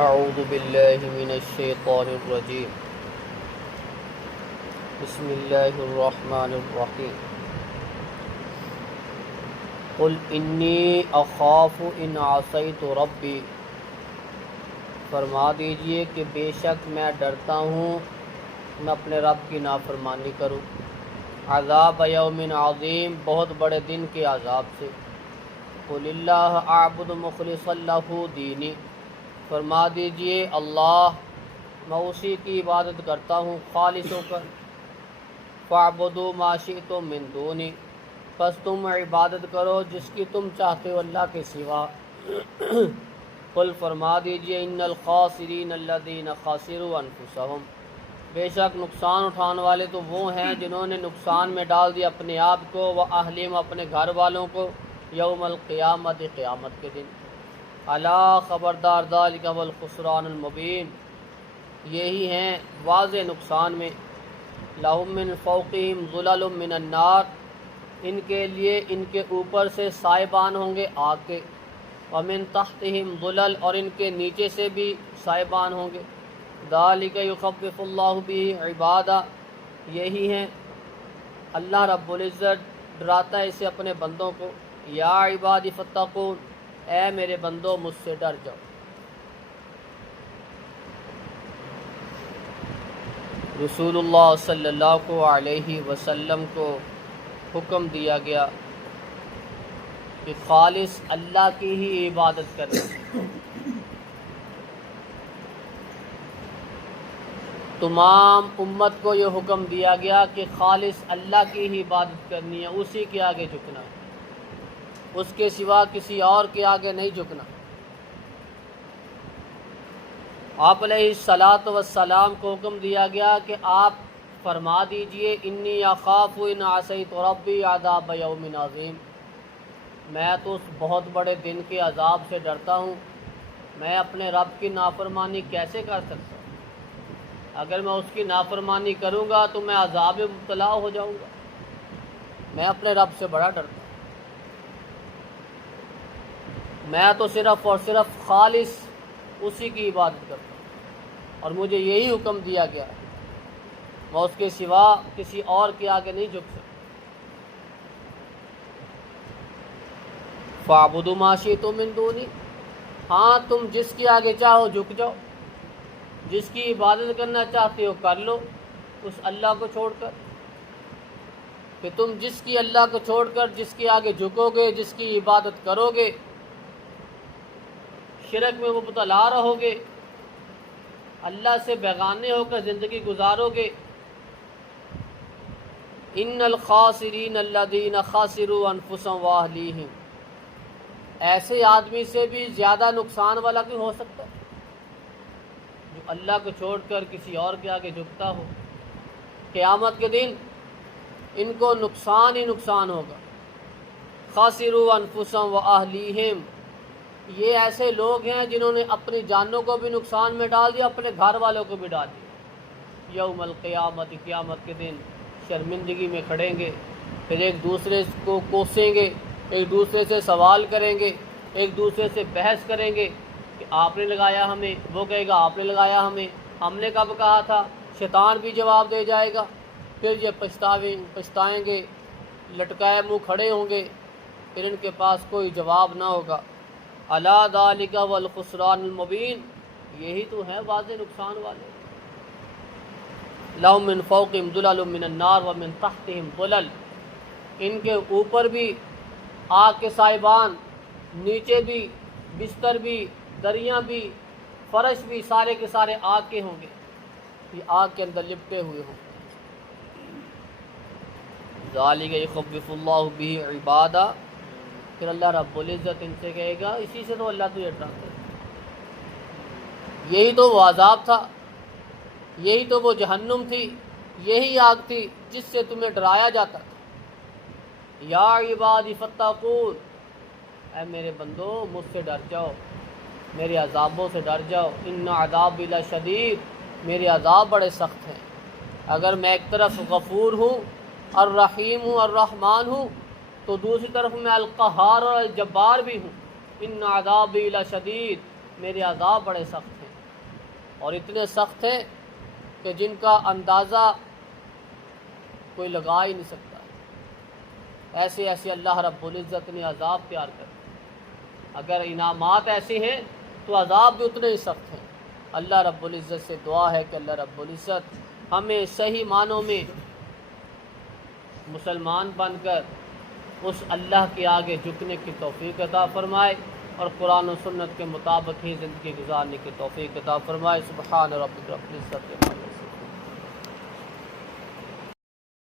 اعوذ باللہ من الشیطان الرجیم بسم اللہ الرحمن الرحیم قل انی اخاف ان عصیت ربی، فرما دیجئے کہ بے شک میں ڈرتا ہوں میں اپنے رب کی نافرمانی کروں، عذاب یوم عظیم، بہت بڑے دن کے عذاب سے۔ قل اللہ اعبد مخلصا لہ دینی، فرما دیجئے اللہ میں اسی کی عبادت کرتا ہوں خالص ہو کر، فاعبدوا ما شئتم من دونی، پس تم عبادت کرو جس کی تم چاہتے ہو اللہ کے سوا۔ قل فرما دیجئے ان الخاسرین الذین خسروا انفسهم، بے شک نقصان اٹھانے والے تو وہ ہیں جنہوں نے نقصان میں ڈال دیا اپنے آپ کو، واہلہم، اپنے گھر والوں کو، یوم القیامت، قیامت کے دن۔ الا، خبردار، ذالک هو الخسران المبین، یہی ہیں واضح نقصان میں۔ لہم من فوقہم ظلل من النار، ان کے لیے ان کے اوپر سے سائبان ہوں گے آگ کے، ومن تحتہم ظلل، اور ان کے نیچے سے بھی سائبان ہوں گے۔ ذالک یخفف اللہ بہ عبادہ، یہی ہیں اللہ رب العزت ڈراتا ہے اسے اپنے بندوں کو۔ یا عبادی فاتقون، اے میرے بندو مجھ سے ڈر جاؤ۔ رسول اللہ صلی اللہ علیہ وسلم کو حکم دیا گیا کہ خالص اللہ کی ہی عبادت کرنا۔ تمام امت کو یہ حکم دیا گیا کہ خالص اللہ کی ہی عبادت کرنی ہے، اسی کے آگے جھکنا ہے، اس کے سوا کسی اور کے آگے نہیں جھکنا۔ آپ علیہ الصلاۃ والسلام کو حکم دیا گیا کہ آپ فرما دیجئے انی اخاف ان عصیت ربی عذاب یوم عظیم، میں تو اس بہت بڑے دن کے عذاب سے ڈرتا ہوں، میں اپنے رب کی نافرمانی کیسے کر سکتا ہوں؟ اگر میں اس کی نافرمانی کروں گا تو میں عذاب میں مبتلا ہو جاؤں گا، میں اپنے رب سے بڑا ڈرتا ہوں۔ میں تو صرف اور صرف خالص اسی کی عبادت کرتا ہوں، اور مجھے یہی حکم دیا گیا ہے، میں اس کے سوا کسی اور کے آگے نہیں جھک سکتا۔ فاعبدوا ما شئتم من دونی، ہاں تم جس کے آگے چاہو جھک جاؤ، جس کی عبادت کرنا چاہتے ہو کر لو، اس اللہ کو چھوڑ کر۔ کہ تم جس کی اللہ کو چھوڑ کر جس کے آگے جھکو گے، جس کی عبادت کرو گے، شرک میں مبتلا رہو گے، اللہ سے بیگانے ہو کر زندگی گزارو گے۔ ان الخاسرین الذین خسروا انفسهم واہلیہم، ایسے آدمی سے بھی زیادہ نقصان والا کوئی ہو سکتا ہے جو اللہ کو چھوڑ کر کسی اور کے آگے جھکتا ہو؟ قیامت کے دن ان کو نقصان ہی نقصان ہوگا۔ خسروا انفسهم واہلیہم، یہ ایسے لوگ ہیں جنہوں نے اپنی جانوں کو بھی نقصان میں ڈال دیا، اپنے گھر والوں کو بھی ڈال دیا۔ یوم القیامت، قیامت کے دن شرمندگی میں کھڑیں گے، پھر ایک دوسرے کو کوسیں گے، ایک دوسرے سے سوال کریں گے، ایک دوسرے سے بحث کریں گے کہ آپ نے لگایا ہمیں، وہ کہے گا آپ نے لگایا ہمیں، ہم نے کب کہا تھا، شیطان بھی جواب دے جائے گا، پھر یہ پچھتائیں گے، لٹکائے منہ کھڑے ہوں گے، پھر ان کے پاس کوئی جواب نہ ہوگا۔ الا ذالک هو الخسران المبین، یہی تو ہے واضح نقصان والے۔ لہم من فوقہم ظلل من النار ومن تحتہم ظلل، ان کے اوپر بھی آگ کے سائبان، نیچے بھی، بستر بھی، دریاں بھی، فرش بھی، سارے کے سارے آگ کے ہوں گے، یہ آگ کے اندر لپٹے ہوئے ہوں گے۔ ذالک یخوف اللہ بہ عبادہ، پھر اللہ رب العزت ان سے کہے گا اسی سے تو اللہ تجھے ڈراتا ہے، یہی تو وہ عذاب تھا، یہی تو وہ جہنم تھی، یہی آگ تھی جس سے تمہیں ڈرایا جاتا تھا۔ یا عبادی فاتقون، اے میرے بندو مجھ سے ڈر جاؤ، میرے عذابوں سے ڈر جاؤ۔ ان عذابی لشدید، میرے عذاب بڑے سخت ہیں۔ اگر میں ایک طرف غفور ہوں، الرحیم ہوں، الرحمن ہوں، تو دوسری طرف میں القہار اور الجبار بھی ہوں۔ ان عذابی لشدید، میرے عذاب بڑے سخت ہیں۔ اور اتنے سخت ہیں کہ جن کا اندازہ کوئی لگا ہی نہیں سکتا۔ ایسے ایسے اللہ رب العزت نے عذاب تیار کر دیا۔ اگر انعامات ایسے ہیں تو عذاب بھی اتنے ہی سخت ہیں۔ اللہ رب العزت سے دعا ہے کہ اللہ رب العزت ہمیں صحیح معنوں میں مسلمان بن کر اس اللہ کے آگے جھکنے کی توفیق عطا فرمائے اور قرآن و سنت کے مطابق ہی زندگی گزارنے کی توفیق عطا فرمائے۔ سبحان ربک رب العزت